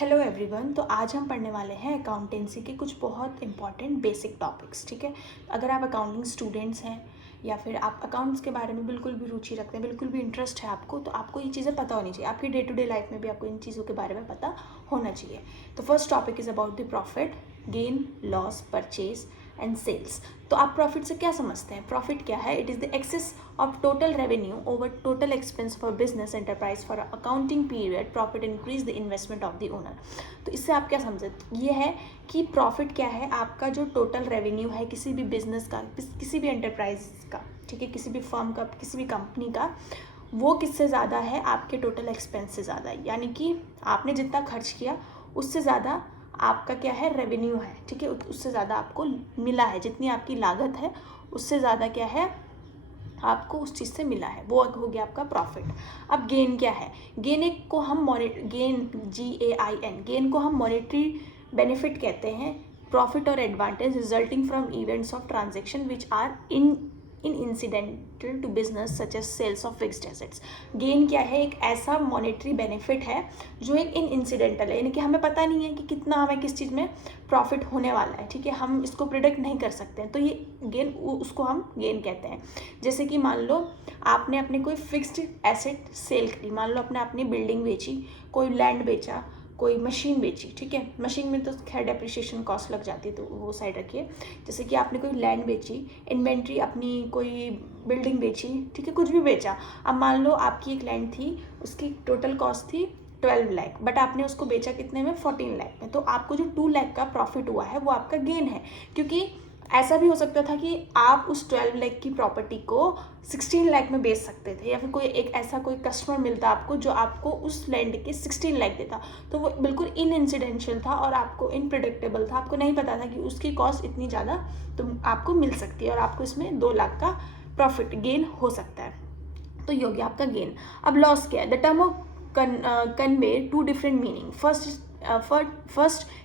Hello everyone. तो आज हम पढ़ने वाले हैं अकाउंटेंसी के कुछ बहुत इंपॉर्टेंट बेसिक टॉपिक्स। ठीक है, अगर आप अकाउंटिंग स्टूडेंट्स हैं या फिर आप अकाउंट्स के बारे में बिल्कुल भी रुचि रखते हैं, बिल्कुल भी इंटरेस्ट है आपको, तो आपको ये चीज़ें पता होनी चाहिए। आपकी डे टू डे लाइफ में भी आपको इन चीज़ों के बारे में पता होना चाहिए। तो first topic is about the profit, gain, loss, purchase and sales. तो आप प्रॉफिट से क्या समझते हैं? प्रॉफिट क्या है? It is the excess of total revenue over total expense for business enterprise for accounting period. Profit increase the investment of the owner. तो इससे आप क्या समझे? ये है कि प्रॉफिट क्या है? आपका जो टोटल रेवेन्यू है किसी भी बिजनेस का, किसी भी एंटरप्राइज का, ठीक है, किसी भी फर्म का, किसी भी कंपनी का, वो किससे ज़्यादा है? आपके टोटल एक्सपेंस से ज़्यादा है। यानी कि आपने जितना खर्च किया उससे ज़्यादा आपका क्या है? रेवेन्यू है। ठीक है, उससे ज़्यादा आपको मिला है। जितनी आपकी लागत है उससे ज़्यादा क्या है? आपको उस चीज़ से मिला है, वो हो गया आपका प्रॉफिट। अब गेन क्या है? गेन एक को हम गेन गेन को हम मॉनेटरी बेनिफिट कहते हैं। प्रॉफिट और advantage resulting from events of transaction which are in incidental to business such as sales of fixed assets. Gain क्या है? एक ऐसा मॉनेटरी बेनिफिट है जो एक इन इंसिडेंटल है, यानी कि हमें पता नहीं है कि कितना हमें किस चीज़ में प्रॉफिट होने वाला है। ठीक है, हम इसको प्रिडिक्ट नहीं कर सकते हैं, तो ये गेन, उसको हम गेन कहते हैं। जैसे कि मान लो आपने अपने कोई फिक्स्ड एसेट सेल करी, मान लो आपने अपनी बिल्डिंग बेची, कोई लैंड बेचा, कोई मशीन बेची। ठीक है, मशीन में तो खैर डेप्रिसिएशन कॉस्ट लग जाती है, तो वो साइड रखिए। जैसे कि आपने कोई लैंड बेची, इन्वेंट्री अपनी कोई बिल्डिंग बेची, ठीक है, कुछ भी बेचा। अब मान लो आपकी एक लैंड थी, उसकी टोटल कॉस्ट थी 12 लाख, बट आपने उसको बेचा कितने में? 14 लाख में। तो आपको जो 2 लाख का प्रॉफिट हुआ है वो आपका गेन है। क्योंकि ऐसा भी हो सकता था कि आप उस 12 लाख की प्रॉपर्टी को 16 लाख में बेच सकते थे, या फिर कोई एक ऐसा कोई कस्टमर मिलता आपको जो आपको उस लैंड के 16 लाख देता। तो वो बिल्कुल इन इंसिडेंशियल था और आपको इनप्रिडिक्टेबल था। आपको नहीं पता था कि उसकी कॉस्ट इतनी ज़्यादा तो आपको मिल सकती है और आपको इसमें 2 लाख का प्रॉफिट गेन हो सकता है। तो ये हो गया आपका गेन। अब लॉस क्या है? The term of convey two different meaning. First,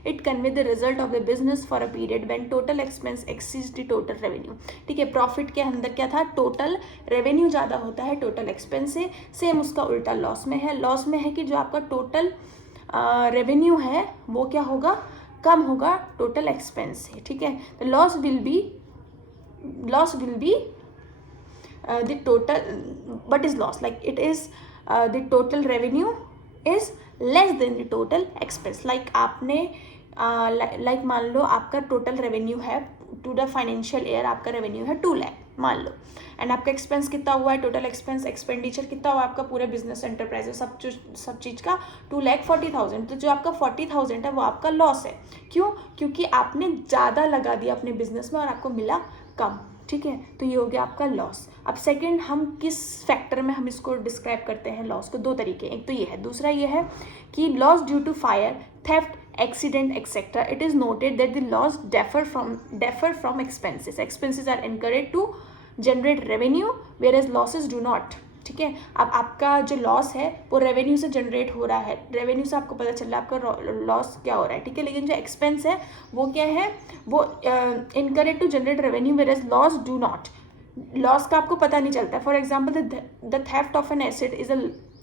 it convey the result of the business for a period when total expense exceeds the total revenue. ठीक है, प्रॉफिट के अंदर क्या था? टोटल रेवेन्यू ज़्यादा होता है टोटल एक्सपेंस से। सेम उसका उल्टा लॉस में है। लॉस में है कि जो आपका टोटल रेवेन्यू है वो क्या होगा? कम होगा टोटल एक्सपेंस से। ठीक है, तो loss will be the total, what is loss? Like it is the total revenue is less than the total expense. like आपने like मान लो आपका टोटल रेवेन्यू है टू द फाइनेंशियल ईयर, आपका रेवेन्यू है 2 लाख मान लो, एंड आपका एक्सपेंस कितना हुआ है? टोटल एक्सपेंस, एक्सपेंडिचर कितना हुआ आपका पूरे बिजनेस एंटरप्राइज सब चीज़ का 2,40,000। तो जो आपका 40,000 है वो आपका लॉस है। क्यों? क्योंकि आपने ज़्यादा लगा दिया अपने बिजनेस में और आपको मिला कम। ठीक है, तो ये हो गया आपका लॉस। अब सेकंड, हम किस फैक्टर में हम इसको डिस्क्राइब करते हैं लॉस को? 2 तरीके, एक तो ये है, दूसरा ये है कि loss due to fire, theft, accident etcetera. It is noted that the loss differ from expenses. Expenses are incurred to generate revenue whereas losses do not. ठीक है, अब आपका जो लॉस है वो रेवेन्यू से जनरेट हो रहा है, रेवेन्यू से आपको पता चल रहा है आपका लॉस क्या हो रहा है। ठीक है, लेकिन जो एक्सपेंस है वो क्या है? वो incorrect to generate revenue whereas loss do not. Loss का आपको पता नहीं चलता। For example, the theft of an asset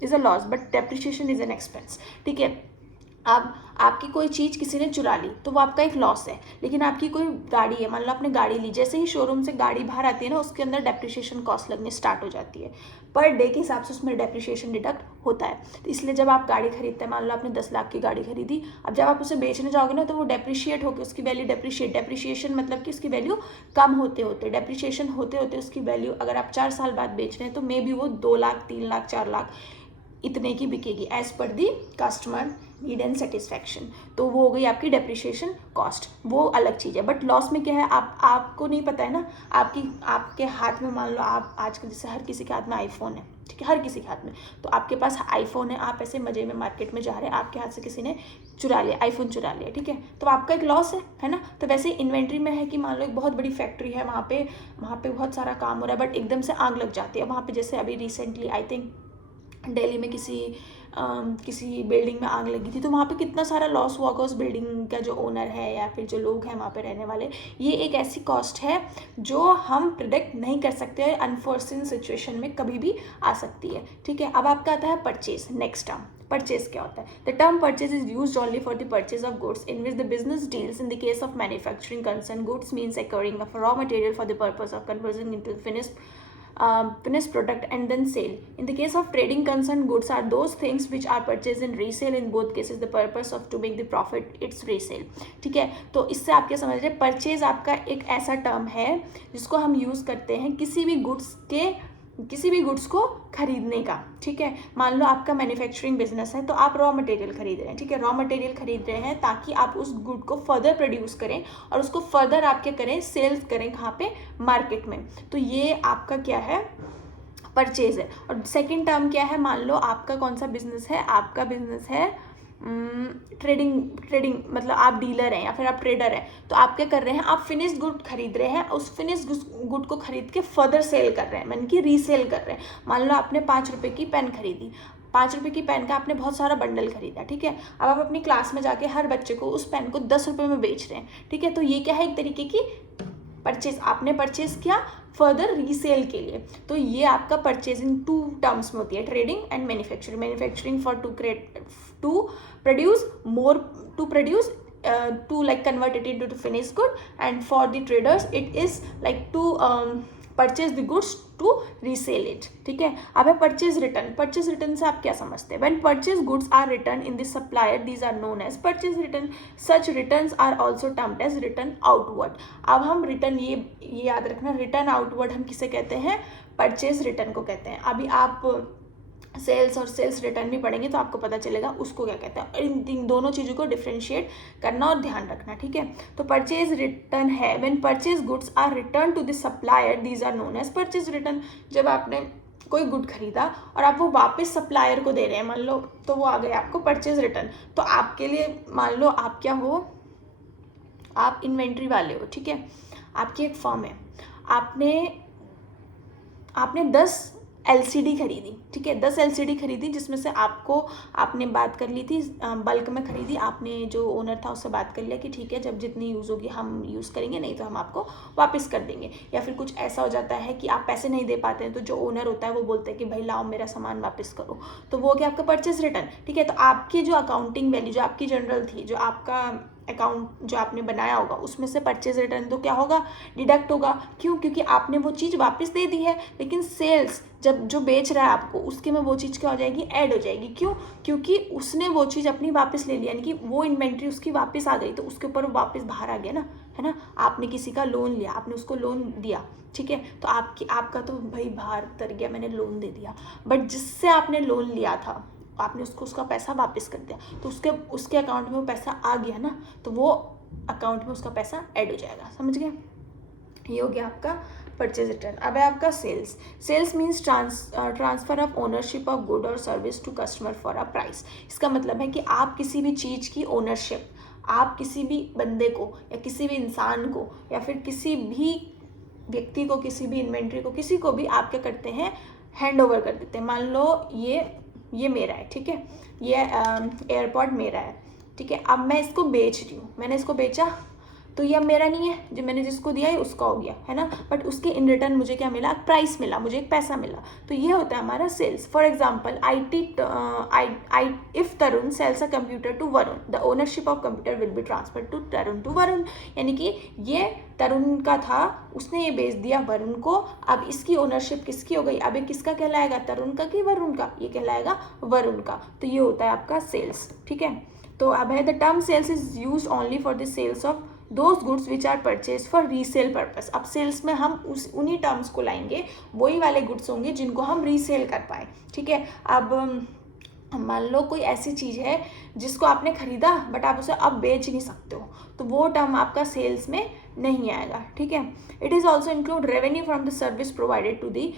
is a loss but depreciation is an expense. ठीक है, अब आपकी कोई चीज़ किसी ने चुरा ली तो वो आपका एक लॉस है। लेकिन आपकी कोई गाड़ी है, मान लो आपने गाड़ी ली, जैसे ही शोरूम से गाड़ी बाहर आती है ना, उसके अंदर डेप्रिसिएशन कॉस्ट लगने स्टार्ट हो जाती है। पर डे के हिसाब से उसमें डेप्रिसिएशन डिडक्ट होता है। तो इसलिए जब आप गाड़ी खरीदते हैं, मान लो आपने 10 लाख की गाड़ी खरीदी, अब जब आप उसे बेचने जाओगे ना तो वो डेप्रिशिएट होकर उसकी वैल्यू डेप्रिशिएशन मतलब कि उसकी वैल्यू कम होते होते, डेप्रिशिएशन होते होते उसकी वैल्यू, अगर आप 4 साल बाद बेच रहे हैं तो मे बी वो 2 लाख, 3 लाख, 4 लाख इतने की बिकेगी as per the customer need and satisfaction. तो वो हो गई आपकी डेप्रिसिएशन कॉस्ट, वो अलग चीज़ है। बट लॉस में क्या है? आपको नहीं पता है ना, आपके हाथ में, मान लो आप आजकल जैसे हर किसी के हाथ में आईफोन है, ठीक है, हर किसी के हाथ में, तो आपके पास आईफोन है, आप ऐसे मजे में मार्केट में जा रहे हैं, आपके हाथ से किसी ने चुरा लिया, आईफोन चुरा लिया, ठीक है, तो आपका एक लॉस है ना। तो वैसे इन्वेंट्री में है कि मान लो एक बहुत बड़ी फैक्ट्री है, वहाँ पे बहुत सारा काम हो रहा है, बट एकदम से आग लग जाती है वहाँ पे। जैसे अभी रिसेंटली आई थिंक दिल्ली में किसी बिल्डिंग में आग लगी थी, तो वहाँ पे कितना सारा लॉस हुआ होगा उस बिल्डिंग का जो ओनर है या फिर जो लोग हैं वहाँ पे रहने वाले। ये एक ऐसी कॉस्ट है जो हम प्रिडिक्ट नहीं कर सकते, अनफोर्सिन सिचुएशन में कभी भी आ सकती है, ठीक है। अब आपका आता है परचेज। नेक्स्ट टर्म परचेज क्या होता है? The term purchase is used only for the purchase of goods in which the business deals. In the case of manufacturing concern, goods means acquiring of raw material for the purpose of conversion into finished product and then sale. In the case of trading concern, goods are those things which are purchased and resale. In both cases the purpose of to make the profit it's resale, ठीक है। तो इससे आप क्या समझ रहे हैं? Purchase आपका एक ऐसा टर्म है जिसको हम यूज़ करते हैं किसी भी गुड्स को खरीदने का, ठीक है। मान लो आपका मैन्युफैक्चरिंग बिजनेस है, तो आप रॉ मटेरियल खरीद रहे हैं, ठीक है। रॉ मटेरियल खरीद रहे हैं ताकि आप उस गुड को फर्दर प्रोड्यूस करें और उसको फर्दर आप क्या करें? सेल्स करें। कहाँ पे? मार्केट में। तो ये आपका क्या है? परचेज है। और सेकेंड टर्म क्या है? मान लो आपका कौन सा बिजनेस है? आपका बिजनेस है ट्रेडिंग, मतलब आप डीलर हैं या फिर आप ट्रेडर हैं, तो आप क्या कर रहे हैं? आप फिनिश्ड गुड खरीद रहे हैं, उस फिनिश्ड गुड को खरीद के फर्दर सेल कर रहे हैं, यानी कि रीसेल कर रहे हैं। मान लो आपने 5 रुपये की पेन खरीदी, 5 रुपये की पेन का आपने बहुत सारा बंडल खरीदा, ठीक है। अब आप अपनी क्लास में जाके हर बच्चे को उस पेन को 10 रुपये में बेच रहे हैं, ठीक है। तो ये क्या है? एक तरीके की परचेज, आपने परचेज किया फर्दर रीसेल के लिए। तो ये आपका परचेजिंग 2 टर्म्स में होती है, trading and manufacturing. Manufacturing for to produce to like convert it into finished good, and for the traders it is like to purchase the goods to resell it, ठीक है। अब है परचेज रिटर्न। परचेज रिटर्न से आप क्या समझते हैं? When purchase goods are return in the supplier these are known as purchase return. Such returns are also termed as return outward. अब हम रिटर्न, ये याद रखना, रिटर्न आउटवर्ड हम किसे कहते हैं? परचेज रिटर्न को कहते हैं। अभी आप सेल्स और सेल्स रिटर्न भी पढ़ेंगे तो आपको पता चलेगा उसको क्या कहते हैं। इन दोनों चीज़ों को डिफ्रेंशिएट करना और ध्यान रखना, ठीक है। तो परचेज रिटर्न है when purchase goods are return to the supplier, these are known as purchase return. जब आपने कोई गुड खरीदा और आप वो वापस सप्लायर को दे रहे हैं, मान लो, तो वो आ गया आपको परचेज रिटर्न। तो आपके लिए मान लो आप क्या हो? आप इन्वेंट्री वाले हो, ठीक है। आपकी एक फर्म है, आपने 10 LCD खरीदी, ठीक है। 10 LCD खरीदी, जिसमें से आपने बात कर ली थी, बल्क में खरीदी। आपने जो ओनर था उससे बात कर लिया कि ठीक है, जब जितनी यूज़ होगी हम यूज़ करेंगे, नहीं तो हम आपको वापस कर देंगे। या फिर कुछ ऐसा हो जाता है कि आप पैसे नहीं दे पाते हैं, तो जो ओनर होता है वो बोलते हैं कि भाई लाओ मेरा सामान वापस करो, तो वो क्या? आपका परचेज रिटर्न, ठीक है। तो आपकी जो अकाउंटिंग वैल्यू, जो आपकी जनरल थी, जो आपका अकाउंट जो आपने बनाया होगा, उसमें से परचेज रिटर्न तो क्या होगा? डिडक्ट होगा। क्यों? क्योंकि आपने वो चीज़ वापस दे दी है, लेकिन सेल्स जब जो बेच रहा है आपको, उसके में वो चीज़ क्या हो जाएगी? ऐड हो जाएगी। क्यों? क्योंकि उसने वो चीज़ अपनी वापस ले लिया, यानी कि वो इन्वेंट्री उसकी वापस आ गई, तो उसके ऊपर वो वापस बाहर आ गया ना, है ना। आपने किसी का लोन लिया, आपने उसको लोन दिया, ठीक है, तो आपका तो भाई बाहर तर गया, मैंने लोन दे दिया। बट जिससे आपने लोन लिया था, आपने उसका पैसा वापस कर दिया, तो उसके अकाउंट में वो पैसा आ गया ना, तो वो अकाउंट में उसका पैसा ऐड हो जाएगा। समझ गए? ये हो गया आपका परचेज रिटर्न। अब है आपका sales. Sales means transfer of ownership of good और service to customer for a price. इसका मतलब है कि आप किसी भी चीज़ की ओनरशिप, आप किसी भी बंदे को या किसी भी इंसान को या फिर किसी भी व्यक्ति को, किसी भी इन्वेंट्री को, किसी को भी आप क्या करते हैं? हैंड ओवर कर देते हैं। मान लो ये मेरा है, ठीक है, ये एयरपॉड मेरा है, ठीक है। अब मैं इसको बेच रही हूँ, मैंने इसको बेचा, तो ये अब मेरा नहीं है, जो मैंने जिसको दिया है उसका हो गया, है ना। बट उसके इन रिटर्न मुझे क्या मिला? प्राइस मिला, मुझे एक पैसा मिला। तो ये होता है हमारा sales. For example, if Tarun sales a computer to Varun, the ownership of computer will be transfer to Tarun to Varun. यानी कि ये तरुण का था, उसने ये बेच दिया वरुण को, अब इसकी ओनरशिप किसकी हो गई? अब ये किसका कहलाएगा? तरुण का कि वरुण का? ये कहलाएगा वरुण का। तो ये होता है आपका सेल्स, ठीक है। तो अब है the term sales is use only for the sales of those goods which are purchase for resale purpose. अब सेल्स में हम उन्हीं टर्म्स को लाएंगे, वही वाले गुड्स होंगे जिनको हम रीसेल कर पाए, ठीक है। अब मान लो कोई ऐसी चीज़ है जिसको आपने खरीदा बट आप उसे अब बेच नहीं सकते हो, तो वो टर्म आपका सेल्स में नहीं आएगा, ठीक है। It is also include revenue from the service provided to the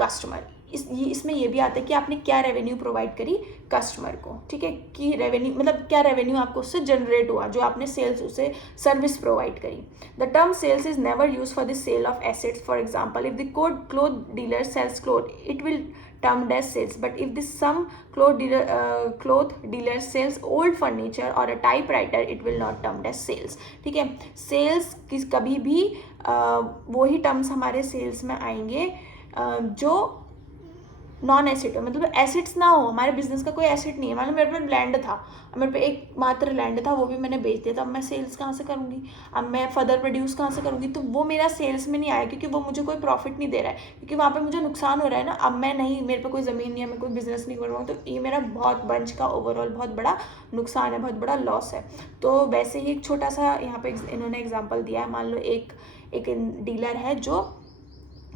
customer. इसमें ये भी आता है कि आपने क्या रेवेन्यू प्रोवाइड करी कस्टमर को, ठीक है, कि रेवेन्यू मतलब क्या रेवेन्यू आपको उससे जनरेट हुआ, जो आपने सेल्स उसे सर्विस प्रोवाइड करी। The term sales is never use for the sale of assets. For example, if the cloth dealer sales cloth, it will termed as sales. But if this some cloth dealer sells old furniture or a typewriter, it will not termed as sales. ठीक है, sales कभी भी वही terms हमारे sales में आएंगे जो non asset हो, मतलब एसेट्स ना हो, हमारे बिजनेस का कोई एसेट नहीं है। मानो मेरे पे लैंड था, मेरे पे एक मात्र लैंड था, वो भी मैंने बेच दिया, तो अब मैं सेल्स कहाँ से करूँगी, अब मैं फर्दर प्रोड्यूस कहाँ से करूँगी, तो वो मेरा सेल्स में नहीं आया, क्योंकि वो मुझे कोई प्रॉफिट नहीं दे रहा है, क्योंकि वहाँ पे मुझे नुकसान हो रहा है ना। अब मैं नहीं, मेरे पे कोई ज़मीन नहीं है, मैं कोई बिजनेस नहीं कर रहा हूँ, तो ये मेरा बहुत बंच का ओवरऑल बहुत बड़ा नुकसान है, बहुत बड़ा लॉस है। तो वैसे ही एक छोटा सा यहाँ पे इन्होंने एग्जाम्पल दिया है। मान लो एक डीलर है जो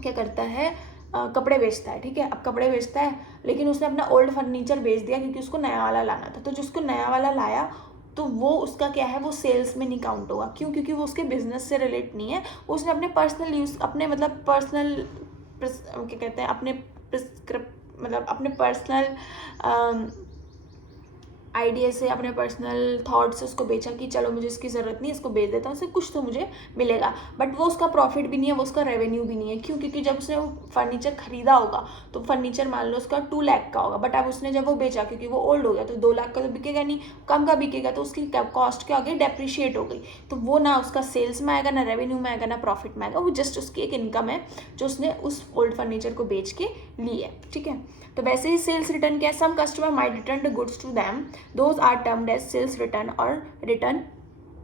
क्या करता है, कपड़े बेचता है, ठीक है। अब कपड़े बेचता है, लेकिन उसने अपना ओल्ड फर्नीचर बेच दिया क्योंकि उसको नया वाला लाना था। तो जिसको नया वाला लाया, तो वो उसका क्या है, वो सेल्स में नहीं काउंट होगा। क्यों? क्योंकि वो उसके बिजनेस से रिलेट नहीं है, उसने अपने पर्सनल यूज़, अपने मतलब पर्सनल क्या कहते हैं, अपने मतलब अपने पर्सनल आइडिया से, अपने पर्सनल थॉट से उसको बेचा कि चलो मुझे इसकी ज़रूरत नहीं, इसको बेच देता हूँ, इससे कुछ तो मुझे मिलेगा। बट वो उसका प्रॉफिट भी नहीं है, वो उसका रेवेन्यू भी नहीं है। क्यों? क्योंकि जब उसने वो फर्नीचर खरीदा होगा, तो फर्नीचर मान लो उसका 2 लाख का होगा, बट अब उसने जब वो बेचा, क्योंकि वो ओल्ड हो गया, तो 2 लाख का तो बिकेगा नहीं, कम का बिकेगा, तो उसकी कॉस्ट क्या हो गई, डेप्रिशिएट हो गई। तो वो ना उसका सेल्स में आएगा, ना रेवेन्यू में आएगा, ना प्रॉफिट में आएगा, वो जस्ट उसकी एक इनकम है जो उसने उस ओल्ड फर्नीचर को बेच के ली है, ठीक है। तो वैसे ही सेल्स रिटर्न क्या है, some customer might return the goods to them, those are termed as sales return और रिटर्न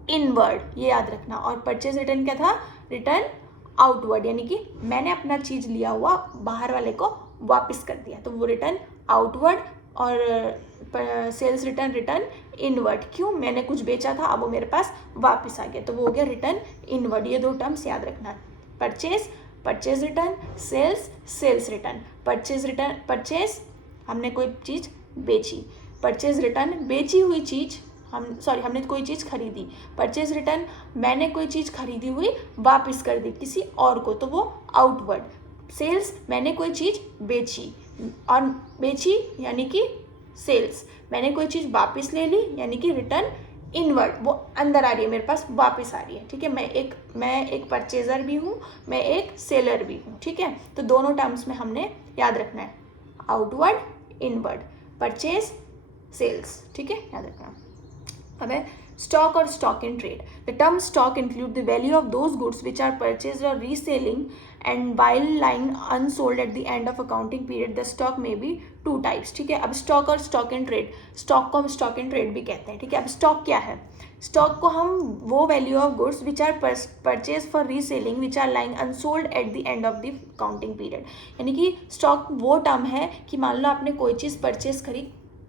इनवर्ड, ये याद रखना। और परचेज रिटर्न क्या था, रिटर्न आउटवर्ड, यानी कि मैंने अपना चीज़ लिया हुआ बाहर वाले को वापस कर दिया, तो वो रिटर्न आउटवर्ड। और सेल्स रिटर्न रिटर्न इनवर्ड, क्यों, मैंने कुछ बेचा था, अब वो मेरे पास वापस आ गया, तो वो हो गया रिटर्न इनवर्ड। ये 2 टर्म्स याद रखना, purchase return, sales return. Purchase return, purchase हमने कोई चीज़ बेची, परचेज रिटर्न बेची हुई चीज़, हमने कोई चीज़ खरीदी। परचेज रिटर्न मैंने कोई चीज़ खरीदी हुई वापस कर दी किसी और को, तो वो आउटवर्ड। सेल्स मैंने कोई चीज़ बेची, और बेची यानी कि सेल्स, मैंने कोई चीज़ वापस ले ली यानी कि रिटर्न इनवर्ड, वो अंदर आ रही है, मेरे पास वापस आ रही है, ठीक है। मैं एक परचेजर भी हूँ, मैं एक सेलर भी हूँ, ठीक है। तो दोनों टर्म्स में हमने याद रखना है, आउटवर्ड इनवर्ड, परचेज सेल्स, ठीक है, याद रखना। अब है स्टॉक और stock in trade. The term stock include the value of those goods which are purchase और reselling and while lying unsold at the end of accounting period. The stock may be 2 types, ठीक है। अब stock और stock in trade, stock को हम stock in trade भी कहते हैं, ठीक है। अब स्टॉक क्या है, स्टॉक को हम वो value of goods which are purchase for reselling which are lying unsold at the end of the accounting period, यानी कि स्टॉक वो टर्म है कि मान लो आपने कोई चीज़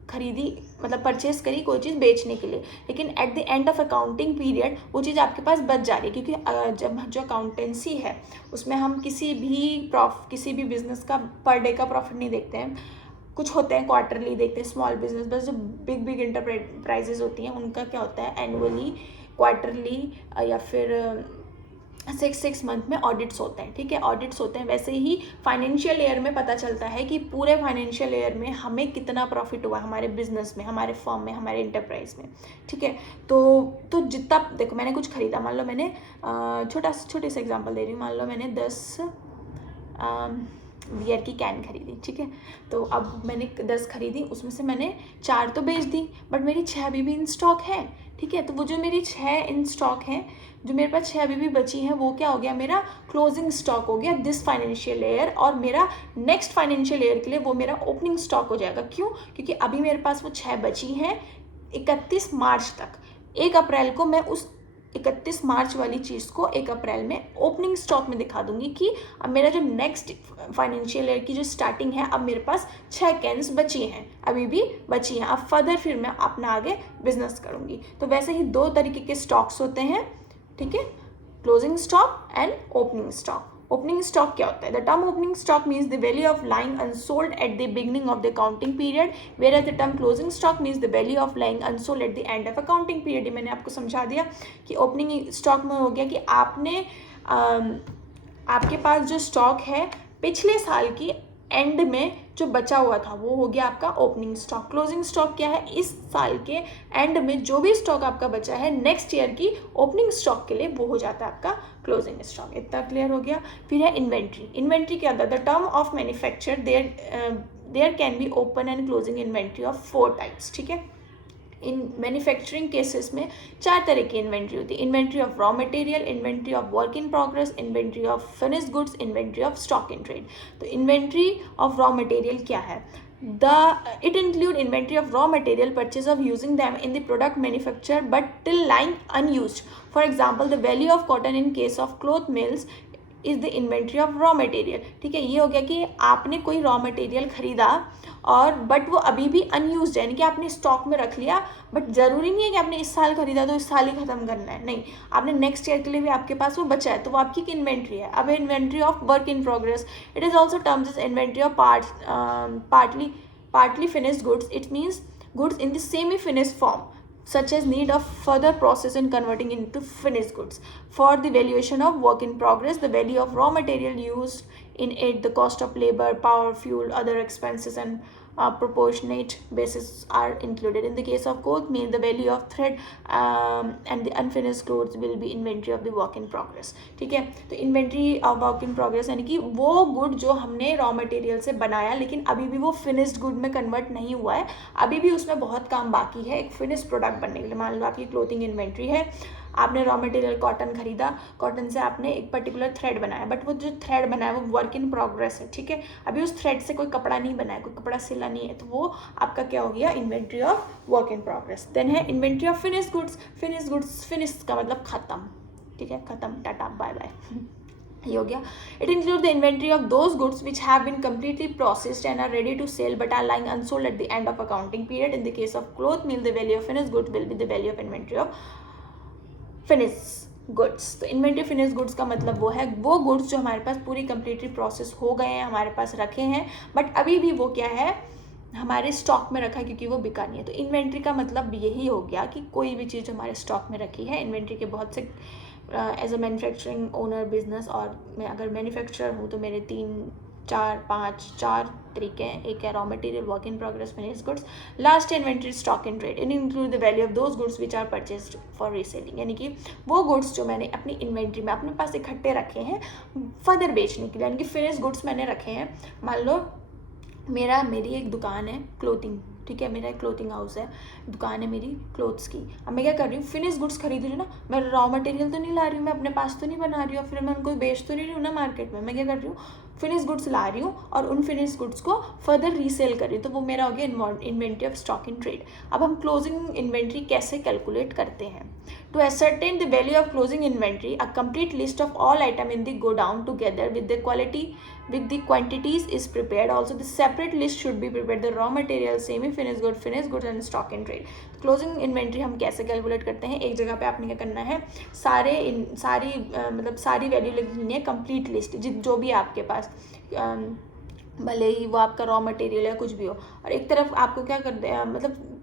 खरीदी, मतलब परचेस करी कोई चीज़ बेचने के लिए, लेकिन eight the end of accounting period वो चीज़ आपके पास बच जा रही है। क्योंकि जब जो अकाउंटेंसी है उसमें हम किसी भी बिजनेस का पर डे का प्रॉफिट नहीं देखते हैं, कुछ होते हैं क्वार्टरली देखते हैं स्मॉल बिजनेस, बस जो बिग इंटरप्राइजेज होती हैं उनका क्या होता है, एनुअली, क्वार्टरली या फिर 6 मंथ में ऑडिट्स होते हैं, ठीक है, ऑडिट्स होते हैं। वैसे ही फाइनेंशियल ईयर में पता चलता है कि पूरे फाइनेंशियल ईयर में हमें कितना प्रॉफिट हुआ हमारे बिजनेस में, हमारे फर्म में, हमारे इंटरप्राइज में, ठीक है। तो जितना देखो मैंने कुछ खरीदा, मान लो मैंने छोटे से एग्जांपल दे रही हूँ, मान लो मैंने 10 बियर की कैन खरीदी, ठीक है। तो अब मैंने 10 खरीदी, उसमें से मैंने 4 तो बेच दी, बट मेरी 6 अभी भी इन स्टॉक है, ठीक है। तो वो जो मेरी 6 इन स्टॉक हैं, जो मेरे पास 6 अभी भी बची हैं, वो क्या हो गया, मेरा क्लोजिंग स्टॉक हो गया दिस फाइनेंशियल ईयर, और मेरा नेक्स्ट फाइनेंशियल ईयर के लिए वो मेरा ओपनिंग स्टॉक हो जाएगा। क्यों? क्योंकि अभी मेरे पास वो 6 बची हैं 31 मार्च तक। 1 अप्रैल को मैं उस 31 मार्च वाली चीज़ को 1 अप्रैल में ओपनिंग स्टॉक में दिखा दूंगी कि अब मेरा जो नेक्स्ट फाइनेंशियल ईयर की जो स्टार्टिंग है, अब मेरे पास 6 कैन्स बची हैं, अभी भी बची हैं, अब फर्दर फिर मैं अपना आगे बिजनेस करूंगी। तो वैसे ही 2 तरीके के स्टॉक्स होते हैं, ठीक है, closing stock and opening stock. Opening stock क्या होता है? The term opening stock means the value of lying unsold at the beginning of the accounting period, where the term closing stock means the value of lying unsold at the end of accounting period. ये मैंने आपको समझा दिया कि opening stock में हो गया कि आपके पास जो स्टॉक है पिछले साल की एंड में जो बचा हुआ था वो हो गया आपका ओपनिंग स्टॉक। क्लोजिंग स्टॉक क्या है? इस साल के एंड में जो भी स्टॉक आपका बचा है नेक्स्ट ईयर की ओपनिंग स्टॉक के लिए, वो हो जाता है आपका क्लोजिंग स्टॉक। इतना क्लियर हो गया। फिर है इन्वेंट्री। इन्वेंट्री क्या होता है? The term of manufacture there there can be open and closing inventory of 4 types, ठीक है। इन मैन्युफैक्चरिंग केसेस में 4 तरह की इन्वेंट्री होती है, inventory of raw material, inventory of work in progress, inventory of finished goods, inventory of stock in trade. तो inventory of raw material क्या है? It include inventory of raw material, purchase of using them in the product manufacture but till lying unused. For example, the value of cotton in case of cloth mills is the inventory of raw material, ठीक है। ये हो गया कि आपने कोई raw material खरीदा और बट वो अभी भी अनयूज्ड है, यानी कि आपने स्टॉक में रख लिया, बट ज़रूरी नहीं है कि आपने इस साल खरीदा तो इस साल ही ख़त्म करना है, नहीं, आपने नेक्स्ट ईयर के लिए भी आपके पास वो बचा है, तो वो आपकी इन्वेंट्री है। अब inventory of work in progress, it is also terms is inventory of partly finished goods. It means goods in the semi finished form, such as need of further process in converting into finished goods. For the valuation of work in progress, the value of raw material used in it, the cost of labor, power, fuel, other expenses, and proportionate basis are included. In the case of cloth mill, the value of thread and the unfinished clothes will be inventory of the work in progress, ठीक है। तो inventory of work in progress यानी कि वो good जो हमने raw material से बनाया लेकिन अभी भी वो फिनिश्ड गुड में कन्वर्ट नहीं हुआ है, अभी भी उसमें बहुत काम बाकी है एक फिनिश्ड प्रोडक्ट बनने के लिए। मान लो आपकी क्लोथिंग इन्वेंट्री है, आपने रॉ मटेरियल कॉटन खरीदा, कॉटन से आपने एक पर्टिकुलर थ्रेड बनाया, बट वो जो थ्रेड बनाया वो वर्क इन प्रोग्रेस है, ठीक है। अभी उस थ्रेड से कोई कपड़ा नहीं बनाया, कोई कपड़ा सिला नहीं है, तो वो आपका क्या हो गया? Inventory of work in progress. Then है inventory of finished goods. Finished goods, finished का मतलब खत्म, ठीक है, खत्म, टाटा बाय बाय, ये हो गया। It include the inventory of those goods which have been completely processed and are ready to sell but are lying unsold at the end of accounting period. In the case of cloth mill, the value of finished goods will be the value of inventory of finished goods. तो inventory finished goods का मतलब वो है वो goods जो हमारे पास पूरी completely process हो गए हैं, हमारे पास रखे हैं, बट अभी भी वो क्या है? हमारे स्टॉक में रखा है क्योंकि वो बिका नहीं है। तो इन्वेंट्री का मतलब यही हो गया कि कोई भी चीज़ हमारे स्टॉक में रखी है। इन्वेंट्री के बहुत से as a manufacturing owner business, और मैं अगर मैन्युफैक्चरर हूँ तो मेरे 4 तरीके हैं। एक है raw material, work in progress, finished goods. Last inventory stock in trade. In include the value of those goods which are purchased for reselling, यानी कि वो गुड्स जो मैंने अपनी इन्वेंट्री में अपने पास इकट्ठे रखे हैं फर्दर बेचने के लिए, यानी कि फिनिश्ड गुड्स मैंने रखे हैं। मान लो मेरी एक दुकान है क्लोथिंग, ठीक है, मेरा एक क्लोथिंग हाउस है, दुकान है मेरी क्लोथ्स की। अब मैं क्या कर रही हूँ? फिनिश गुड्स खरीद रही हूँ ना, मैं रॉ मटेरियल तो नहीं ला रही हूँ, मैं अपने पास तो नहीं बना रही हूँ, फिर मैं उनको बेच तो नहीं रही हूँ ना मार्केट में। मैं क्या कर रही हूँ? फिनिश गुड्स ला रही हूँ और उन फिनिश गुड्स को फर्दर रीसेल कर रही हूँ, तो वो मेरा हो गया inventory of stock in trade. अब हम क्लोजिंग इन्वेंट्री कैसे कैलकुलेट करते हैं? To ascertain the value of closing inventory, a complete list of all items in the godown together with the quantities is prepared. Also, the separate list should be prepared. The raw material, semi-finished goods, and stock in trade. Closing inventory हम कैसे calculate करते हैं? एक जगह पे आपने क्या करना है? सारी वैल्यू लिखनी है, कंप्लीट लिस्ट जो भी आपके पास, भले ही वो आपका रॉ मटेरियल है कुछ भी हो, और एक तरफ आपको क्या कर दे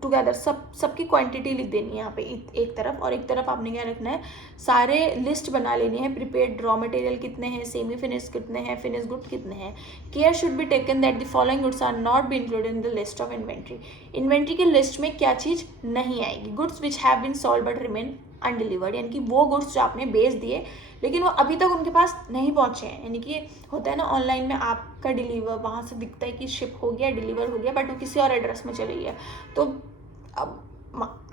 टुगेदर सबकी क्वांटिटी लिख देनी है यहाँ पे एक तरफ, और एक तरफ आपने क्या रखना है? सारे लिस्ट बना लेनी है, प्रिपेयर्ड रॉ मटेरियल कितने हैं, सेमी फिनिश कितने हैं, फिनिश गुड कितने हैं। Care should be taken that the following goods are not be included in the list of inventory. Inventory के लिस्ट में क्या चीज़ नहीं आएगी? Goods which have been sold but remain undelivered, यानी कि वो गुड्स जो आपने बेच दिए लेकिन वो अभी तक उनके पास नहीं पहुंचे हैं। यानी कि होता है ना ऑनलाइन में आपका डिलीवर वहाँ से दिखता है कि शिप हो गया, डिलीवर हो गया, बट वो किसी और एड्रेस में चली गया, तो अब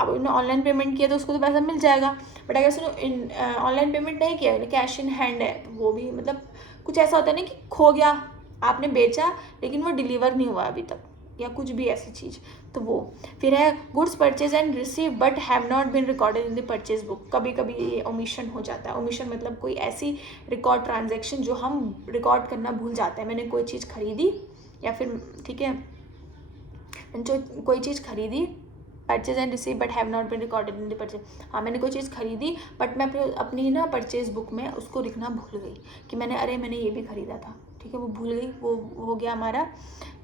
उन्होंने ऑनलाइन पेमेंट किया तो उसको तो पैसा मिल जाएगा, बट अगर उसने ऑनलाइन पेमेंट नहीं किया, कैश इन हैंड है, तो वो भी कुछ ऐसा होता है ना कि खो गया, आपने बेचा लेकिन वो डिलीवर नहीं हुआ अभी तक, या कुछ भी ऐसी चीज़, तो वो फिर है goods purchase and receive but have not been recorded in the purchase book. कभी कभी ये ओमिशन हो जाता है। ओमिशन मतलब कोई ऐसी रिकॉर्ड ट्रांजैक्शन जो हम रिकॉर्ड करना भूल जाते हैं। मैंने कोई चीज़ खरीदी, या फिर ठीक है, जो कोई चीज़ खरीदी, purchase and receive but have not been recorded in the purchase. हाँ, मैंने कोई चीज़ खरीदी बट मैं अपनी ना परचेज बुक में उसको लिखना भूल गई कि मैंने ये भी खरीदा था, ठीक है, वो भूल गई, वो हो गया हमारा,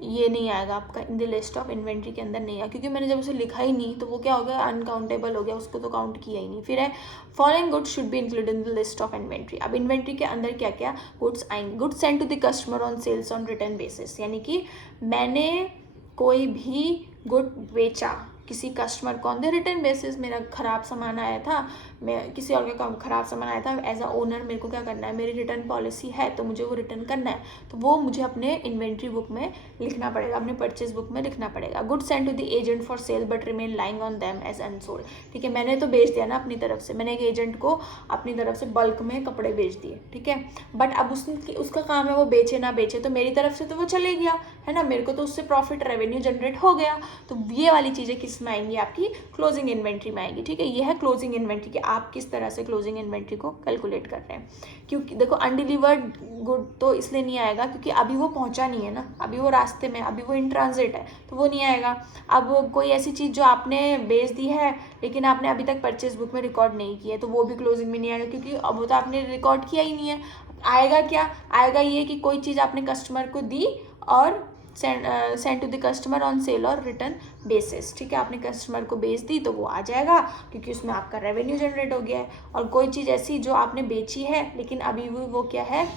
ये नहीं आएगा आपका इन द लिस्ट ऑफ इन्वेंट्री के अंदर नहीं आया, क्योंकि मैंने जब उसे लिखा ही नहीं तो वो क्या हो गया? अनकाउंटेबल हो गया, उसको तो काउंट किया ही नहीं। फिर है following goods should be included in the list of inventory. अब इन्वेंट्री के अंदर क्या क्या गुड्स आएंगे? Goods send to the customer on sales on return basis, यानी कि मैंने कोई भी गुड बेचा, किसी कस्टमर को ऑन द रिटर्न बेसिस मेरा ख़राब सामान आया था, मैं किसी और का ख़राब सामान आया था, एज अ ओनर मेरे को क्या करना है, मेरी रिटर्न पॉलिसी है तो मुझे वो रिटर्न करना है, तो वो मुझे अपने इन्वेंट्री बुक में लिखना पड़ेगा, अपने परचेज बुक में लिखना पड़ेगा। Good send to the agent for sale but remain lying on them as unsold. ठीक है, मैंने तो बेच दिया ना अपनी तरफ से, मैंने एक एजेंट को अपनी तरफ से बल्क में कपड़े बेच दिए, ठीक है, बट अब उसका काम है वो बेचे ना बेचे, तो मेरी तरफ से तो वो चले गया है ना, मेरे को तो उससे प्रॉफिट रेवेन्यू जनरेट हो गया। तो ये वाली चीज़ें किस में आएंगी, आपकी क्लोजिंग इन्वेंट्री में आएगी। ठीक है, ये है क्लोजिंग इन्वेंट्री कि आप किस तरह से क्लोजिंग इन्वेंट्री को कैलकुलेट कर रहे हैं। क्योंकि देखो अनडिलीवर्ड गुड तो इसलिए नहीं आएगा क्योंकि अभी वो पहुंचा नहीं है ना, अभी वो रास्ते में, अभी वो इन ट्रांजिट है, तो वो नहीं आएगा। अब कोई ऐसी चीज़ जो आपने बेच दी है लेकिन आपने अभी तक परचेज बुक में रिकॉर्ड नहीं की है, तो वो भी क्लोजिंग में नहीं आएगा क्योंकि अब वो तो आपने रिकॉर्ड किया ही नहीं है। आएगा क्या, आएगा ये कि कोई चीज़ आपने कस्टमर को दी और send to the customer on sale और रिटर्न बेसिस। ठीक है, आपने कस्टमर को बेच दी तो वो आ जाएगा क्योंकि उसमें आपका रेवेन्यू जनरेट हो गया है। और कोई चीज़ ऐसी जो आपने बेची है लेकिन अभी वो क्या है,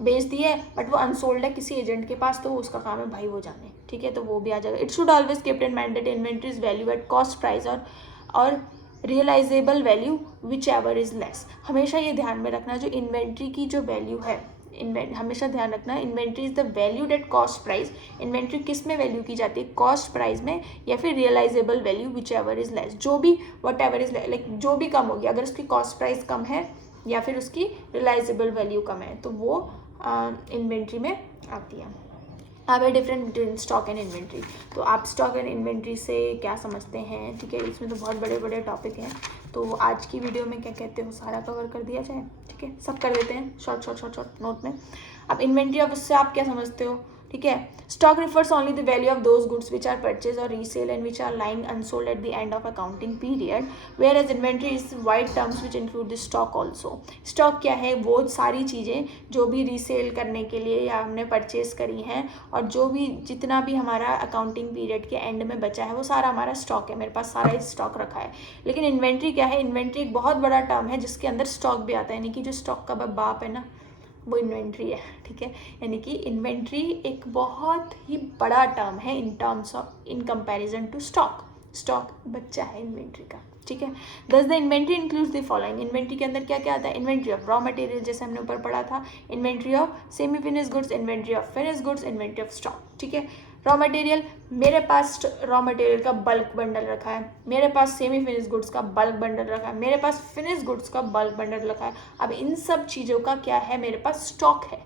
बेच दी है बट वो अनसोल्ड है किसी एजेंट के पास, तो उसका काम है भाई वो जाने। ठीक है, तो वो भी आ जाएगा। It should always keep in mind that inventory is value at cost price और realisable value which ever is less. हमेशा ये ध्यान में रखना, जो इन्वेंट्री की जो वैल्यू है, हमेशा ध्यान रखना, inventory is the value at cost price. Inventory किस में वैल्यू की जाती है, कॉस्ट प्राइस में या फिर realisable value which ever is less, जो भी वट एवर इज लाइक जो भी कम होगी, अगर उसकी कॉस्ट प्राइस कम है या फिर उसकी रियलाइजेबल वैल्यू कम है तो वो इन्वेंट्री में आती है। अब है different between stock and inventory. तो आप स्टॉक एंड इन्वेंट्री से क्या समझते हैं, ठीक है, इसमें तो बहुत बड़े बड़े टॉपिक हैं, तो आज की वीडियो में क्या कहते हो सारा कवर कर दिया जाए। ठीक है, सब कर देते हैं शॉर्ट नोट में। अब इन्वेंट्री, अब उससे आप क्या समझते हो, ठीक है, stock refers only the value of those goods which are purchase और resale and which are lying unsold at the end of accounting period, whereas inventory is wide terms which include the stock also. Stock क्या है, वो सारी चीज़ें जो भी resale करने के लिए या हमने परचेज करी हैं और जो भी जितना भी हमारा अकाउंटिंग पीरियड के एंड में बचा है वो सारा हमारा स्टॉक है, मेरे पास सारा ही स्टॉक रखा है। लेकिन इन्वेंट्री क्या है, इन्वेंट्री एक बहुत बड़ा टर्म है जिसके अंदर स्टॉक भी आता है, यानी कि जो स्टॉक का बाप है ना वो इन्वेंट्री है। ठीक है, यानी कि इन्वेंट्री एक बहुत ही बड़ा टर्म है in terms of, in comparison to stock. Stock बच्चा है इन्वेंट्री का। ठीक है, thus the inventory includes the following. Inventory के अंदर क्या क्या आता है, इन्वेंट्री ऑफ रॉ मटेरियल जैसे हमने ऊपर पढ़ा था, inventory of semi finish goods, inventory of finish goods, inventory of stock. ठीक है, रॉ मटेरियल, मेरे पास रॉ मटेरियल का बल्क बंडल रखा है, मेरे पास सेमी फिनिश गुड्स का बल्क बंडल रखा है, मेरे पास फिनिश गुड्स का बल्क बंडल रखा है। अब इन सब चीज़ों का क्या है, मेरे पास स्टॉक है,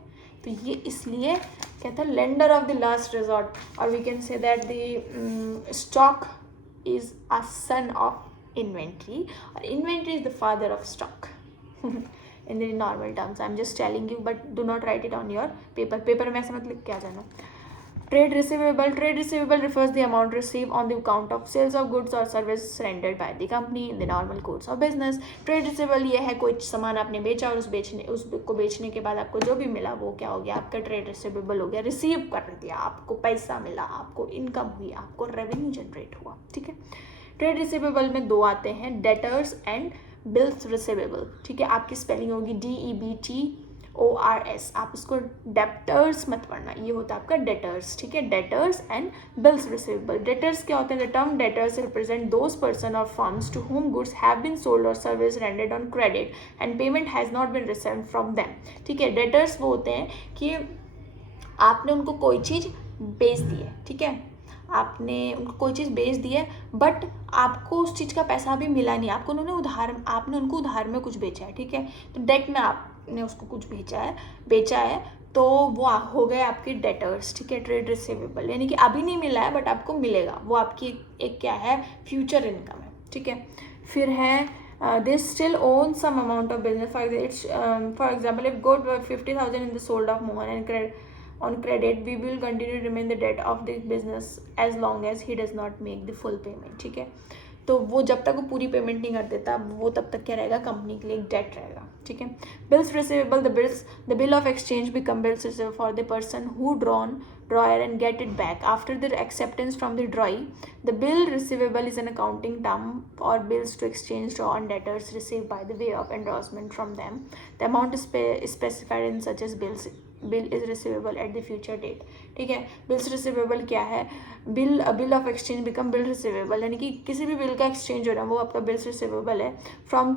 तो ये इसलिए कहता है lender of the last resort, और we can say that the stock is a son of inventory और inventory is the father of stock in the normal terms. I'm just telling you, but do not write it on your paper में ऐसा मत लिख के आ जाना। Trade receivable refers the amount received on the account of sales of goods or service rendered by the company in the normal course of business. Trade receivable ये है कोई सामान आपने बेचा और उसको बेचने के बाद आपको जो भी मिला वो क्या हो गया, आपका ट्रेड रिसीवेबल हो गया, रिसीव कर दिया, आपको पैसा मिला, आपको इनकम हुई, आपको रेवेन्यू जनरेट हुआ। ठीक है, ट्रेड रिसीवेबल में दो आते हैं, डेटर्स एंड बिल्स रिसीवेबल। ठीक है, आपकी स्पेलिंग होगी DEBTORS, आप इसको डेप्टर्स मत पढ़ना, ये होता है आपका डेटर्स। ठीक है, debtors and bills receivable. Debtors क्या होते हैं, the term debtors represent those person और firms to whom goods have been sold और service rendered on credit and payment has not been received from them. ठीक है, debtors वो होते हैं कि आपने उनको कोई चीज़ बेच दी है, ठीक है, आपने उनको कोई चीज़ बेच दी है बट आपको उस चीज़ का पैसा अभी मिला नहीं, आपने उनको उधार में कुछ बेचा है। ठीक है, तो डेट में आपने उसको कुछ बेचा है तो वो हो गए आपके डेटर्स। ठीक है, ट्रेड रिसीवेबल यानी कि अभी नहीं मिला है बट आपको मिलेगा, वो आपकी एक क्या है, फ्यूचर इनकम है। ठीक है, फिर है they still own some amount of business, for example if good 50,000 in the sold of Mohan and on credit, we will continue to remain the debt of the business as long as he does not make the full payment. ठीक है, तो वो जब तक वो पूरी payment नहीं कर देता वो तब तक क्या रहेगा, कंपनी के लिए एक डेट रहेगा। ठीक है, bills receivable, the bill of exchange become bills receivable for the person who drawer and get it back after the acceptance from the drawee. The bill receivable is an accounting term for bills to exchange draw and debtors received by the way of endorsement from them. The amount is specified in such as bills bill is receivable at the future date. ठीक है, bills receivable क्या है, bill of exchange become bill receivable, यानी कि किसी भी bill का exchange हो रहा है वो आपका बिल्स रिसीवेबल है from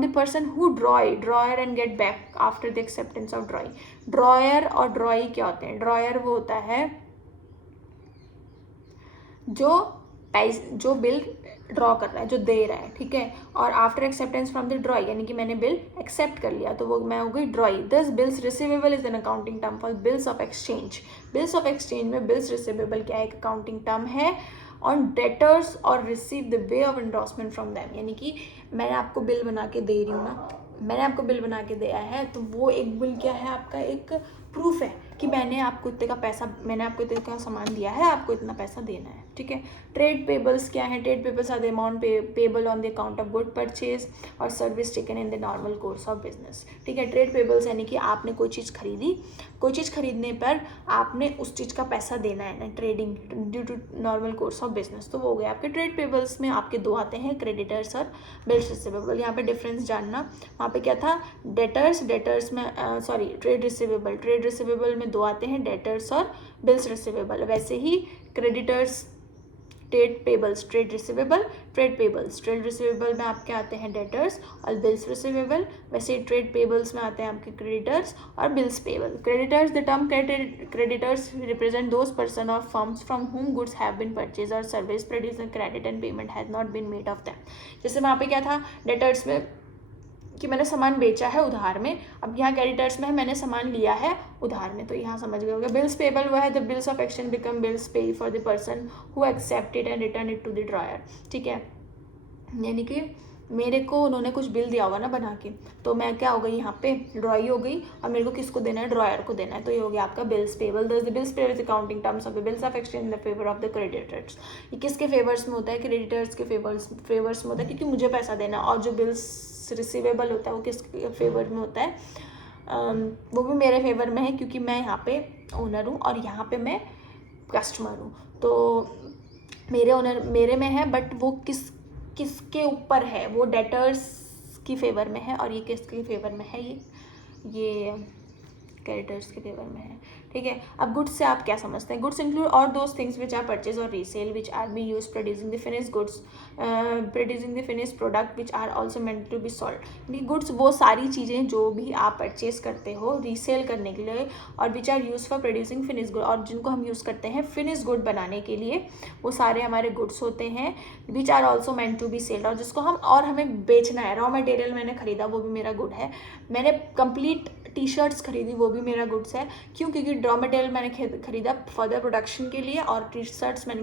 the person who dryer and get back after the acceptance of ड्रॉई। Dryer और ड्रॉई क्या होते हैं? ड्रॉयर वो होता है जो बिल ड्रॉ कर रहा है, जो दे रहा है, ठीक है, और आफ्टर एक्सेप्टेंस फ्रॉम द ड्रॉई, यानी कि मैंने बिल एक्सेप्ट कर लिया तो वो मैं हो गई ड्रॉई। दस bills receivable is an accounting term for bills of exchange. Bills of exchange में बिल्स रिसीवेबल क्या है? एक अकाउंटिंग टर्म है ऑन डेटर्स और receive the way of endorsement from them, यानी कि मैंने आपको बिल बना के दे रही हूँ ना, मैंने आपको बिल बना के दिया है तो वो एक बिल क्या है? आपका एक प्रूफ है कि मैंने आपको इतने का सामान दिया है, आपको इतना पैसा देना है। ठीक है, ट्रेड पेबल्स क्या है? Trade payables are the amount payable on the account of good purchase और service taken in the normal course of business. ठीक है, ट्रेड पेबल्स यानी कि आपने कोई चीज़ खरीदी, कोई चीज़ खरीदने पर आपने उस चीज़ का पैसा देना है ना, trading due to normal course of business, तो वो हो गया आपके ट्रेड पेबल्स में। आपके दो आते हैं, क्रेडिटर्स और बिल्स रिसीवेबल। यहाँ पे डिफरेंस जानना, वहाँ पे क्या था? डेटर्स में ट्रेड रिसीवेबल में दो आते हैं, डेटर्स और बिल्स रिसीवेबल। वैसे ही creditors, trade payables, trade receivable में आपके आते हैं डेटर्स और बिल्स रिसीवेबल। वैसे ही ट्रेड पेबल्स में आते हैं आपके क्रेडिटर्स और bills payable. Creditors, the term creditors represent those person और firms from whom goods have been purchase और service produce credit and payment has not been made of them. जैसे वहाँ पे क्या था डेटर्स में कि मैंने सामान बेचा है उधार में, अब यहाँ क्रेडिटर्स में है मैंने सामान लिया है उधार में, तो यहाँ समझ गए होंगे। बिल्स पेबल वह है the bills of exchange become bills pay for the person who accepted and return it to the drawer. ठीक है, यानी कि मेरे को उन्होंने कुछ बिल दिया होगा ना बना के, तो मैं क्या हो गई यहाँ पे? ड्रॉई हो गई, और मेरे को किसको देना है? ड्रॉयर को देना है, तो ये हो गया आपका bills payable. The bills payable is accounting terms of the bills of exchange in the favour of the creditors. ये किसके फेवर्स में होता है? क्रेडिटर्स के फेवर्स में होता है, क्योंकि मुझे पैसा देना। और जो बिल्स रिसीवेबल होता है वो किसके फेवर में होता है? वो भी मेरे फेवर में है, क्योंकि मैं यहाँ पे ओनर हूँ और यहाँ पे मैं कस्टमर हूँ, तो मेरे में है, बट वो किसके ऊपर है? वो डेटर्स की फेवर में है, और ये किसके फेवर में है? ये क्रेडिटर्स के फेवर में है। ठीक है, अब गुड्स से आप क्या समझते हैं? गुड्स इंक्लूड और those things which are purchase और resale which are be use producing the finish goods, producing the finish product which are also meant to be sold. Goods वो सारी चीज़ें जो भी आप परचेज करते हो रीसेल करने के लिए, और which are use for producing finish good, और जिनको हम यूज़ करते हैं फिनिश गुड बनाने के लिए, वो सारे हमारे गुड्स होते हैं। Which are also meant to be selled, और जिसको हमें बेचना है। रॉ मटेरियल मैंने खरीदा, वो भी मेरा गुड है। मैंने कंप्लीट टी शर्ट्स खरीदी, वो भी मेरा गुड्स है। क्यों? क्योंकि रॉ मटेरियल मैंने खरीदा फर्दर प्रोडक्शन के लिए, और टी शर्ट्स मैंने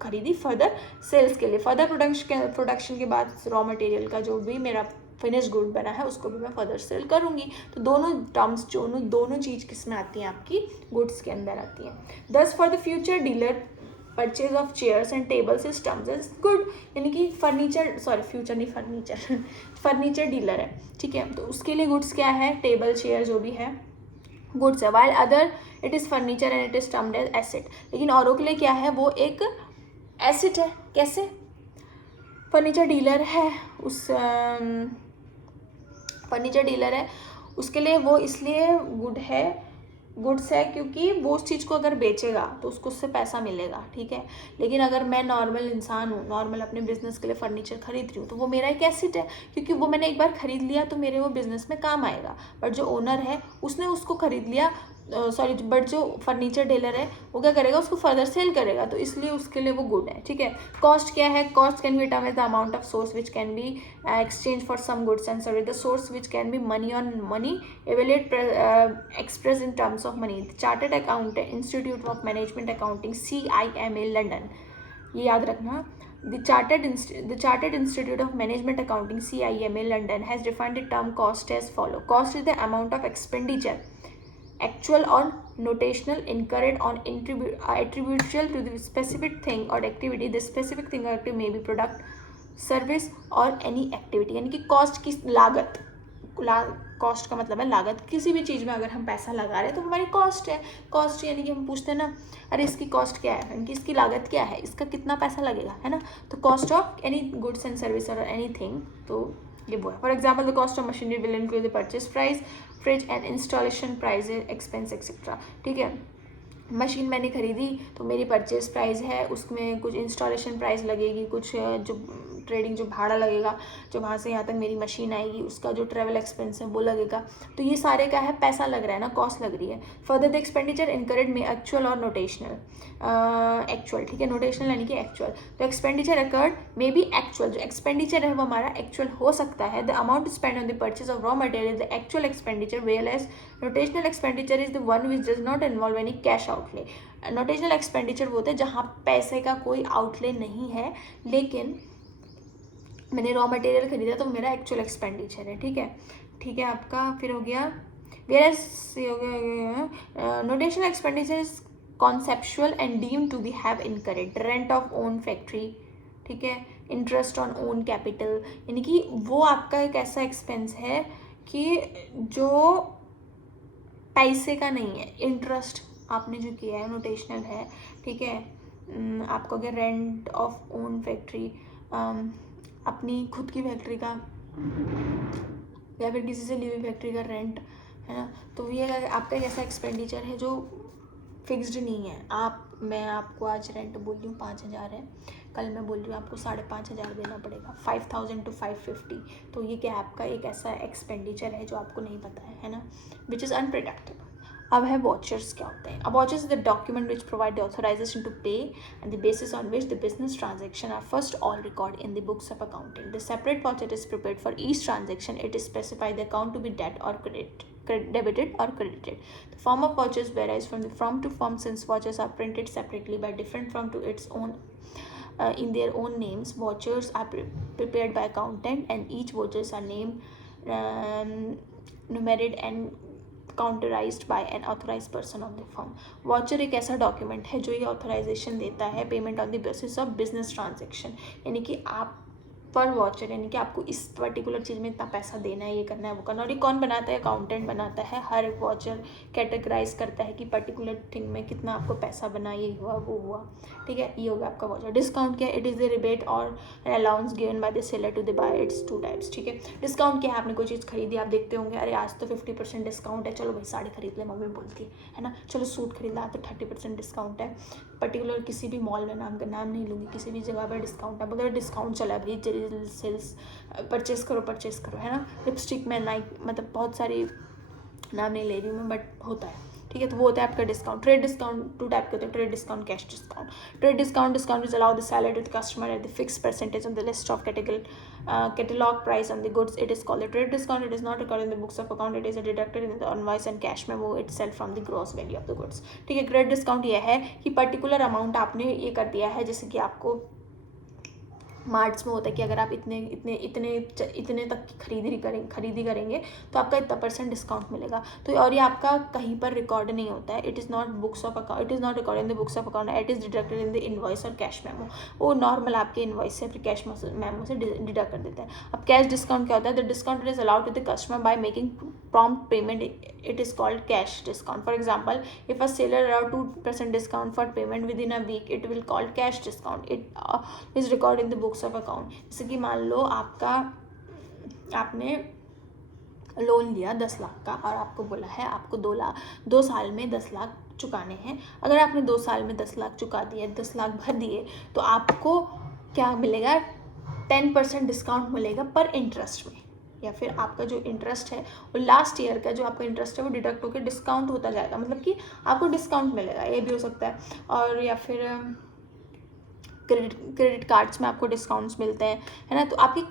खरीदी फर्दर सेल्स के लिए। फर्दर प्रोडक्शन के बाद रॉ मटेरियल का जो भी मेरा फिनिश गुड बना है उसको भी मैं फर्दर सेल करूँगी। तो दोनों टर्म्स दोनों चीज़ किस में आती हैं? आपकी गुड्स के अंदर आती हैं। दस for the future dealer purchase of chairs and table systems is good, यानी कि फर्नीचर डीलर है। ठीक है, तो उसके लिए गुड्स क्या है? टेबल चेयर जो भी है गुड्स है। While other it is furniture and it is termed as asset, लेकिन औरों के लिए क्या है? वो एक एसेट है। कैसे? फर्नीचर डीलर है, फर्नीचर डीलर है, उसके लिए वो इसलिए गुड्स है क्योंकि वो उस चीज़ को अगर बेचेगा तो उसको उससे पैसा मिलेगा। ठीक है, लेकिन अगर मैं नॉर्मल इंसान हूँ, नॉर्मल अपने बिजनेस के लिए फर्नीचर खरीद रही हूँ, तो वो मेरा एक एसेट है, क्योंकि वो मैंने एक बार खरीद लिया तो मेरे वो बिजनेस में काम आएगा। बट जो ओनर है उसने उसको खरीद लिया, बट जो फर्नीचर डीलर है वो क्या करेगा? उसको फर्दर सेल करेगा, तो इसलिए उसके लिए वो गुड है। ठीक है, कॉस्ट क्या है? Cost can be term as the amount of source which can be exchange for some goods and service. The source which can be money on money evaluate express in terms of money. The Chartered Accountant Institute of Management Accounting CIMA London, ये याद रखना। The Chartered Institute of Management Accounting CIMA London has defined the term cost as follow. Cost is the amount of expenditure actual or notional incurred on attributable to the specific thing or activity. The specific thing or activity may be product, service or any activity, यानी कि cost की लागत। Cost का मतलब है लागत। किसी भी चीज़ में अगर हम पैसा लगा रहे हैं तो हमारी कॉस्ट है। कॉस्ट यानी कि हम पूछते हैं ना, अरे इसकी कॉस्ट क्या है, यानी कि इसकी लागत क्या है, इसका कितना पैसा लगेगा, है ना। तो cost of any goods and service और एनी थिंग, तो ये वो है। For example the cost of machinery will include the purchase price fridge and installation price expense etcetera, ठीक है। मशीन मैंने खरीदी तो मेरी परचेज प्राइस है, उसमें कुछ इंस्टॉलेशन प्राइस लगेगी, कुछ जो ट्रेडिंग जो भाड़ा लगेगा, जो वहाँ से यहाँ तक मेरी मशीन आएगी उसका जो ट्रैवल एक्सपेंस है वो लगेगा। तो ये सारे का है, पैसा लग रहा है ना, कॉस्ट लग रही है। फर्दर द एक्सपेंडिचर इनकरेड में एक्चुअल और नोटेशनल, एक्चुअल, ठीक है, नोटेशनल यानी कि एक्चुअल। तो expenditure accrued may be actual, जो एक्सपेंडिचर है वो हमारा एक्चुअल हो सकता है। The amount spend on the purchase of raw material the actual expenditure, whereas notational expenditure is the one which does not involve any cash outlay. Notational expenditure वो होता है जहाँ पैसे का कोई आउटले नहीं है, लेकिन मैंने रॉ मटेरियल खरीदा तो मेरा एक्चुअल एक्सपेंडिचर है, ठीक है, ठीक है आपका। फिर हो गया वेयर हो गया notational expenditure is conceptual and deem to be have incorrect, rent of own factory, ठीक है, इंटरेस्ट ऑन ओन कैपिटल, यानी कि वो आपका एक ऐसा एक्सपेंस है कि जो पैसे का नहीं है, इंटरेस्ट आपने जो किया है नोटेशनल है, ठीक है। आपको अगर रेंट ऑफ ओन फैक्ट्री, अपनी खुद की फैक्ट्री का या फिर किसी से ली हुई फैक्ट्री का रेंट है ना, तो ये आपका एक ऐसा एक्सपेंडिचर है जो फिक्स्ड नहीं है। मैं आपको आज रेंट बोल रही हूँ 5,000 है, कल मैं बोल रही हूँ आपको 5,500 देना पड़ेगा, 5,000 to 550। तो ये क्या आपका एक ऐसा एक्सपेंडिचर है जो आपको नहीं पता है ना, विच इज़ अनप्रिडिक्टेबल। अब है वॉचर्स क्या होते हैं। अब vouchers is the document which provide the authorisation to pay and the basis on which the business transaction are first all record in the books of accounting. The separate voucher is prepared for each transaction, it is specified the account to be डेट और debited or credited. The form of vouchers varies from the firm to firm, since vouchers are printed separately by different firm to its own in their own names. Vouchers are prepared by accountant and each vouchers are numerated and countersigned by an authorise person of the firm. Voucher एक ऐसा document है जो ये authorisation देता है payment on the basis of business transaction, यानी कि आप पर वाउचर, यानी कि आपको इस पर्टिकुलर चीज़ में इतना पैसा देना है, ये करना है, वो करना है। और ये कौन बनाता है? अकाउंटेंट बनाता है। हर एक वाउचर कैटेगराइज करता है कि पर्टिकुलर थिंग में कितना आपको पैसा बना, ये हुआ वो हुआ, ठीक है। ये होगा आपका वाउचर। डिस्काउंट क्या है? It is the rebate or an allowance given by the seller to the buyer. It's two types, ठीक है। डिस्काउंट क्या है? आपने कोई चीज़ खरीदी, आप देखते होंगे अरे आज तो 50% डिस्काउंट है, चलो भाई साड़ी खरीद ले, मम्मी बोलती है ना, चलो सूट खरीद ला तो 30% डिस्काउंट है। पर्टिकुलर किसी भी मॉल में, नाम नहीं लूँगी, किसी भी जगह पर डिस्काउंट है, मगर डिस्काउंट चला भाई, सेल्स परचेस करो, है ना। लिपस्टिक में नाइक, मतलब बहुत सारी नाम नहीं ले रही हूँ मैं, बट होता है, ठीक है। तो वो होता है आपका discount. Trade discount two type के होते हैं, trade discount, cash discount. Trade discount is allow the seller to the customer at the fix percentage on the list of catalog price on the goods. It is called a trade discount. It is not recorded in the books of account. It is deducted in the invoice and cash memo itself from the gross value of the goods, ठीक है। Trade discount ये है कि particular amount आपने ये कर दिया है, जैसे कि आपको मार्ट्स में होता है कि अगर आप इतने तक की खरीदी करेंगे तो आपका इतना % डिस्काउंट मिलेगा। तो और ये आपका कहीं पर रिकॉर्ड नहीं होता है। It is not books of account, it is not record in the books of account, it is deducted in the invoice और कैश मेमो। वो नॉर्मल आपके इनवॉइस से फिर कैश मेमो से डिडक्ट कर देता है। अब कैश डिस्काउंट क्या होता है? The discount is allowed to the customer by making prompt payment, it is called cash discount. For example, if a seller allowed 2% discount for payment within a week, it will called cash discount. It is record in the books of account. जैसे कि मान लो आपने loan लिया 10 लाख का और आपको बोला है आपको 2 साल में 10 लाख चुकाने हैं। अगर आपने 2 साल में 10 लाख चुका दिए, 10 लाख भर दिए, तो आपको क्या मिलेगा? 10% डिस्काउंट मिलेगा पर इंटरेस्ट में, या फिर आपका जो इंटरेस्ट है वो लास्ट ईयर का जो आपका इंटरेस्ट है वो डिडक्ट होकर डिस्काउंट होता जाएगा, मतलब कि आपको डिस्काउंट मिलेगा। ये भी हो सकता है। और या फिर क्रेडिट कार्ड्स में आपको डिस्काउंट्स मिलते हैं, है ना। तो आपकी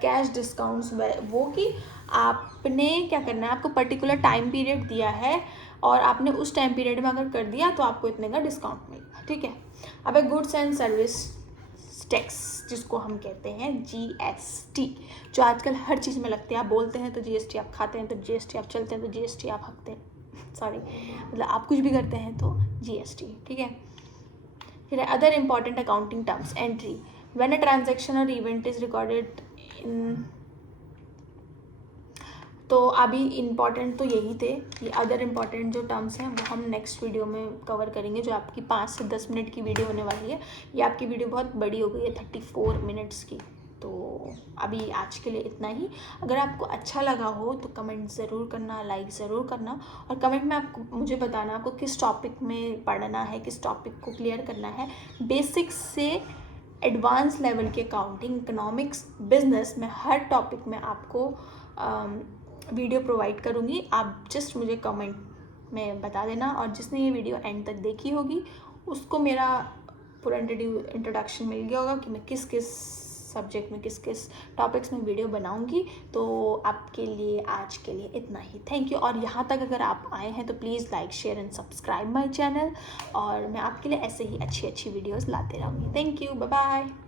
कैश डिस्काउंट्स वो कि आपने क्या करना है, आपको पर्टिकुलर टाइम पीरियड दिया है और आपने उस टाइम पीरियड में अगर कर दिया तो आपको इतने का डिस्काउंट मिलेगा, ठीक है। अब गुड्स एंड सर्विस टैक्स, जिसको हम कहते हैं GST, जो आजकल हर चीज़ में लगते हैं। आप बोलते हैं तो GST, आप खाते हैं तो GST, आप चलते हैं तो GST, आप हकते हैं सॉरी मतलब आप कुछ भी करते हैं तो GST, ठीक है। फिर other important accounting terms. Entry, when a transaction और इवेंट इज रिकॉर्डेड इन, तो अभी इम्पॉर्टेंट तो यही थे। ये अदर इम्पॉर्टेंट जो टर्म्स हैं वो हम नेक्स्ट वीडियो में कवर करेंगे, जो आपकी 5 से 10 मिनट की वीडियो होने वाली है। ये आपकी वीडियो बहुत बड़ी हो गई है, 34 मिनट्स की, तो अभी आज के लिए इतना ही। अगर आपको अच्छा लगा हो तो कमेंट ज़रूर करना, लाइक ज़रूर करना, और कमेंट में आपको मुझे बताना आपको किस टॉपिक में पढ़ना है, किस टॉपिक को क्लियर करना है। बेसिक्स से एडवांस लेवल के अकाउंटिंग, इकोनॉमिक्स, बिजनेस में हर टॉपिक में आपको वीडियो प्रोवाइड करूँगी। आप जस्ट मुझे कमेंट में बता देना, और जिसने ये वीडियो एंड तक देखी होगी उसको मेरा पूरा इंट्रोडक्शन मिल गया होगा कि मैं किस किस सब्जेक्ट में, किस किस टॉपिक्स में वीडियो बनाऊंगी। तो आपके लिए आज के लिए इतना ही। Thank you. और यहाँ तक अगर आप आए हैं तो please like, share and subscribe my channel, और मैं आपके लिए ऐसे ही अच्छी अच्छी वीडियोस लाते रहूँगी। Thank you, bye bye.